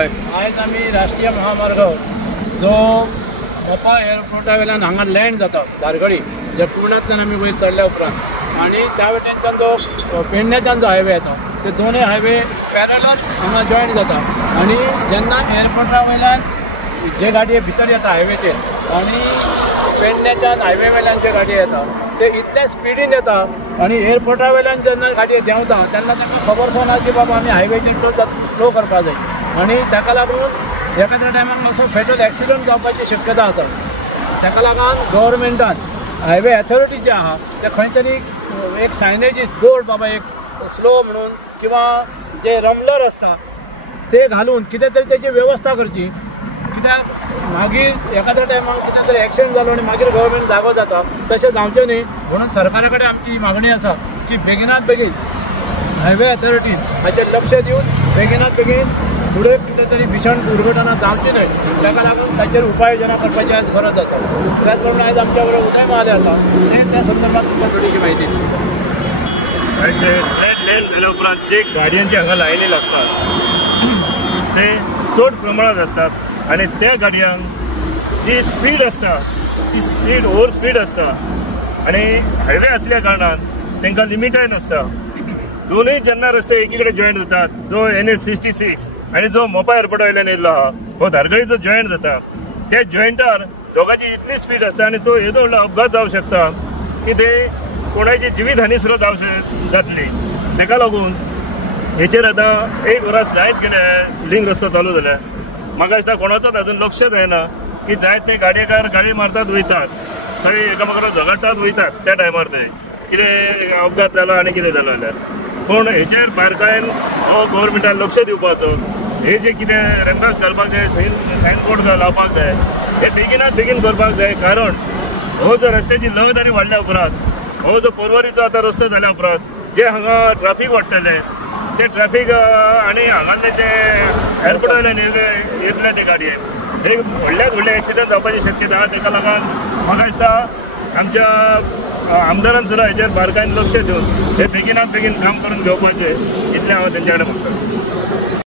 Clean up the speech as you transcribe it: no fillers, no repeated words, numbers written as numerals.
आज आम्ही राष्ट्रीय महामार्ग जो मोपा एअरपोर्टा वयल्यान हांगा लँड जाता धारगडी जे पुर्णांतल्यान आमी वयर चडल्या उपरांत आनी त्या वटेनच्यान जो पेडण्याच्यान जो हायवे येता ते दोनूय हायवे पॅरलल हांगा जॉयन जाता आनी जेन्ना एअरपोर्टा वयल्यान जे गाडये भितर येता हायवेचेर आनी पेडण्याच्यान हायवे वयल्यान जे गाडये येता ते इतल्या स्पिडीन येता आनी एअरपोर्टा वयल्यान जेन्ना गाडये देंवता तेन्ना ताका खबर पडना की बाबा आमी हायवेचेर स्लो करपा जाय आनी ताका लागून एखाद्या टायमाक असो फेटल एक्सिडंट जावपाची शक्यता आसा। ताका लागून गव्हर्मेंटान हायवे अथॉरिटी जे आहा ते खंय तरी एक सायनेजीस बोर्ड बाबा एक स्लो म्हणून किंवा जे रमलर असता ते घालून कितें तरी त्याची व्यवस्था करची, कित्याक मागीर एखाद्या टायमाक कितें तरी एक्सिडंट जालो आनी मागीर गव्हर्मेंट जागो जाता तशें जावचें न्ही म्हणून सरकारा कडेन आमची मागणी आसा की बेगिनात बेगीन हायवे अथॉरिटीज हाचेर लक्ष दिवन बेगिनात बेगीन फुडें कितें तरी भीषण दुर्घटना जावची न्हय ताका लागून ताचेर उपाय योजना करपाची आज गरज आसा। त्याच प्रमाणे आज आमच्या बरोबर उदय महाले आसा आनी त्या संदर्भात तुमकां थोडीशी म्हायती दिता। फ्लॅट लँड जाल्या उपरांत जे गाडयांचे हांगा लायनी लागतात ते चड प्रमाणात असतात आनी त्या गाडयांक जी स्पीड आसता ती स्पीड ओवर स्पीड आसता आनी हायवे असल्या कारणान तांकां लिमिटाय नासता। दोनूय जेन्ना रस्ते एकीकडे जॉईंट जातात, जो NH-66 आणि जो मोपा एअरपोर्टा वयल्यान येयल्लो आहा हो धारगळीचो जॉईंट जाता, त्या जॉईंटार दोगांची इतली स्पीड आसता आनी तो येदो व्हडलो अपघात जावंक शकता की ते कोणाची जिवीत हानी सुद्दां जातली। ताका लागून हेचेर आतां एक वरास जायत गेले लिंक रस्तो चालू जाल्या। म्हाका दिसता कोणाचोच अजून लक्ष जायना की जायते गाडयेकार गाडी मारतात वयतात थंय एकामेकांक झगडटात वयतात त्या टायमार ते कितें अपघात जालो आनी कितें जालो जाल्यार। पूण हेचेर बारकायेन हो गव्हर्मेंटान लक्ष दिवपाचो, हे जे कितें रॅम्पास घालपाक जाय, सायनबोर्ड लावपाक जाय हे बेगिनात बेगीन करपाक जाय। कारण हो जो रस्त्याची रहदारी वाडल्या उपरांत हो जो पर्वरीचो आतां रस्तो जाल्या उपरांत जे हांगा ट्रॅफिक वाडटले ते ट्रॅफिक आनी हांगासले जे एअरपोर्टा वयल्यान येतले ते गाडयेन हे व्हडल्यात व्हडले एक्सिडंट जावपाची शक्यता आहा। ताका लागून म्हाका दिसता आमच्या आमदारान सुद्दां हेचेर बारकायेन लक्ष दिवन हे बेगिनात बेगीन काम करून घेवपाचें इतलें हांव तेंच्या कडेन म्हणटा।